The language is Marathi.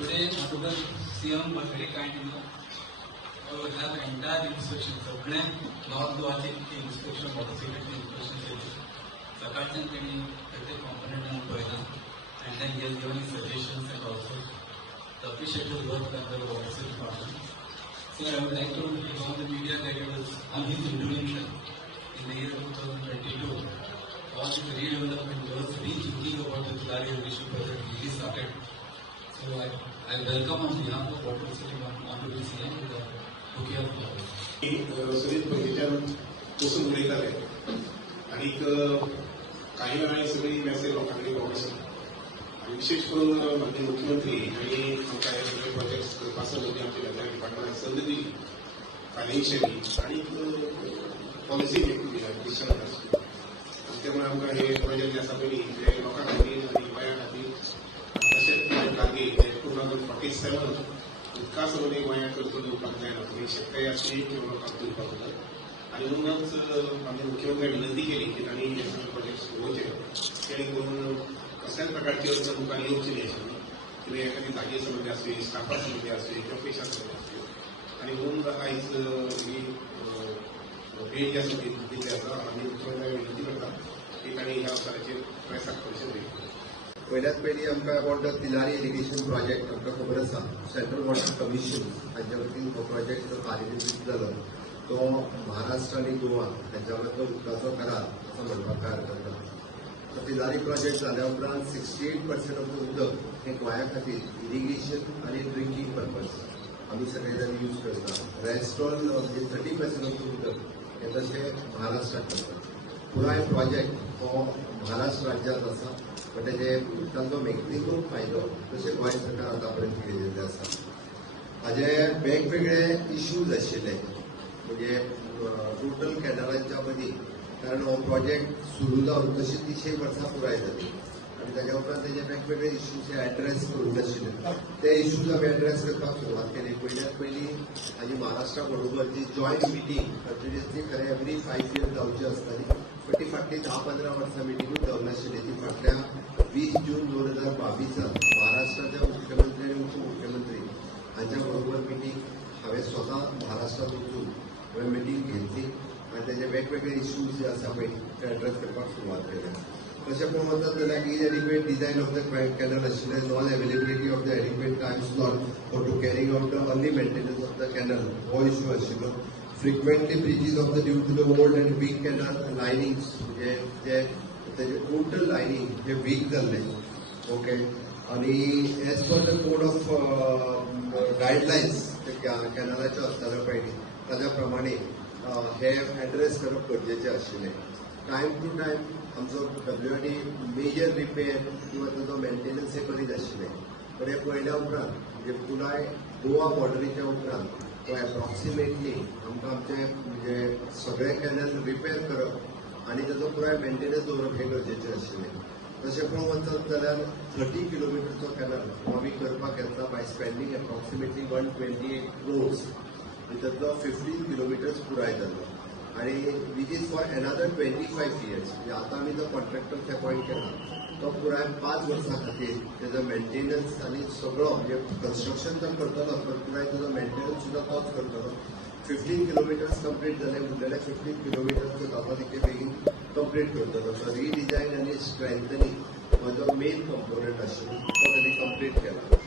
Today, Honorable CM was very kind enough to have entire inspection. सगळे नॉर्थ गोवाचे inspection participate inspection केली. सकाळच्यान त्यांनी प्रत्येक component पळयला and then he has given his suggestions and also the appreciated work that the officer department. So I would like to inform the media that it was on his intervention in the year 2022. All the redevelopment was rethinking about the Tulari irrigation project really started. So I welcome on behalf of Water City Honorable CM the bouquet of flowers. सगळीच पयलींच्यान बसून उलयताले आनीक काही वेळार सगळी मॅसेज लोकां कडेन पावता आनी विशेष करून माननीय मुख्यमंत्री हांणी आमकां हे सगळे प्रोजेक्ट्स करपा संबंदी आमच्या वेटनरी डिपार्टमेंटाक संद दिली फायनान्शियली आनीक पॉलिसी मेकिंग डिसिजन आसली त्यामुळे आमकां हे प्रोजेक्ट जे आसा पयलीं ते लोकां खातीर आनी गोंया खातीर तशेंच टार्गेट 2047 उदका संबंदी गोंयांत करतो दिवपाक जायना तुमी शेतकरी आसली किंवा लोकांक दिवपाक जाय आनी म्हणूनच आमी मुख्यमंत्र्याक विनंती केली की तांणी हे सगळे प्रोजेक्ट्स घेवचे जेणे करून कसल्याच प्रकारची अडचण मुखार येवची न्ही आशिल्ली किंवा एखादी जागे संबंदी आसली स्टाफा संबंदी आसली किंवा पेशा संबंदी आसली आनी म्हणून आयज ही भेट जी आसा ती दिल्ली आसा आनी मुख्यमंत्र्याक विनंती करता की तांणी ह्या विचाराचेर प्रेसाक परिशद घेतली. पहिल्यात पहिली आमकां about the Tilari irrigation project आमकां खबर आसा सेंट्रल वॉटर कमिशन हांच्या वतीन हो प्रोजेक्ट कार्यान्वित जालो तो महाराष्ट्र आनी गोवा हांच्या मदलो उदकाचो करार असो म्हणपाक काय हरकत ना. तिलारी प्रोजेक्ट जाल्या उपरांत 68% ऑफ द उदक हे गोंया खातीर इरिगेशन आनी ड्रिंकींग पर्पज आमी सगळे जाण यूज करता. रेस्ट ऑल म्हणजे 30% ऑफ द उदक हे तशें महाराष्ट्राक करता. पुराय प्रोजेक्ट हो महाराष्ट्र राज्यांत आसा पण तेजे उदकाचो मॅक्झिमम फायदो तशें गोंय सरकार आतां पर्यंत घेतिल्ले आसा. हाजे वेगवेगळे इश्यूज आशिल्ले म्हणजे टोटल कॅनलांच्या मदीं कारण हो प्रोजेक्ट सुरू जावन तशी 300 वर्सां पुराय जाली आनी ताच्या उपरांत तेजे वेगवेगळे इश्यूज हे एड्रेस करून नाशिल्ले ते इश्यूज आमी एड्रेस करपाक सुरवात केली. पयल्यात पयली हाजी महाराष्ट्रा बरोबर जी जॉयंट मिटींग कंटिन्युअसली खरें एवरी 5 years जावची आसताली पण ती फाटली 10-15 वर्सां मिटींगूच जावंक नाशिल्ली. ती फाटल्या 20 जून 2022 महाराष्ट्राच्या मुख्यमंत्री आनी उपमुख्यमंत्री हांच्या बरोबर मिटींग हांवें स्वता महाराष्ट्रांत वचून हांवें मिटींग घेतली आनी तेजे वेगवेगळे इश्यूज जे आसा पळय ते एड्रेस करपाक सुरवात केल्या. तशें पळोवंक वचत जाल्यार inadequate design of the canal आशिल्लें non availability of the adequate time slot for to carrying out the early maintenance of the canal हो इश्यू आशिल्लो. frequently breaches of the due to the old and weak canal linings जे total lining जे weak जाल्ले ओके आणि as per the code of guidelines कॅनलाच्यो आसताल्यो पळय ताज्या प्रमाणे हे एड्रेस करप गरजेचें आशिल्लें. टायम टू टायम आमचो WRD मेजर रिपेर किंवा ताजो मेंटेनन्स हे करीत आशिल्ले पण हे पळयल्या उपरांत म्हणजे पुराय गोवा बॉर्डरीच्या उपरांत तो एप्रॉक्सिमेटली आमकां आमचे म्हणजे सगळे कॅनल रिपेर करप आनी ताजो पुराय मेंटेनन्स दवरप हे गरजेचें आशिल्लें. तशें पळोवंक वचत जाल्यार 30 किलोमिटरचो कॅनल हो आमी करपाक येता बाय स्पेंडींग एप्रॉक्सिमेटली 128 crores आनी तातलो 15 किलोमिटर्स पुराय जाल्लो आनी which is for another 25 years म्हणजे आतां आमी जो कॉन्ट्रॅक्टर अपॉयंट केला तो पुराय 5 वर्सां खातीर तेजो मेंटेनन्स आनी सगळो म्हणजे कन्स्ट्रक्शन तर करतलो पण पुराय तेजो मेंटेनन्स सुद्दां तोच करतलो. 15 किलोमिटर्स कंप्लीट जाले म्हणल्यार 15 किलोमिटर्स जाता तितके बेगीन कंप्लीट करतलो. सो रिडिजायन आनी स्ट्रेंथनींग हो जो मेन कंपोनंट आशिल्लो तो ताणी कंप्लीट केला.